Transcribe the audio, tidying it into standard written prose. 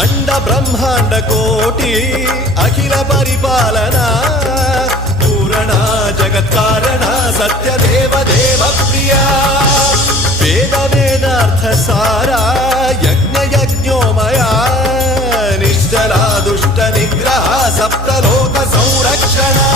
अंड ब्रह्मांड कोटि अखिल परिपालना पूरणा जगत्कारणा सत्यदेव देव प्रिया वेद वेदार्थ सारा यज्ञ यज्ञोमया निश्चला दुष्ट निग्रह सप्तलोक संरक्षणा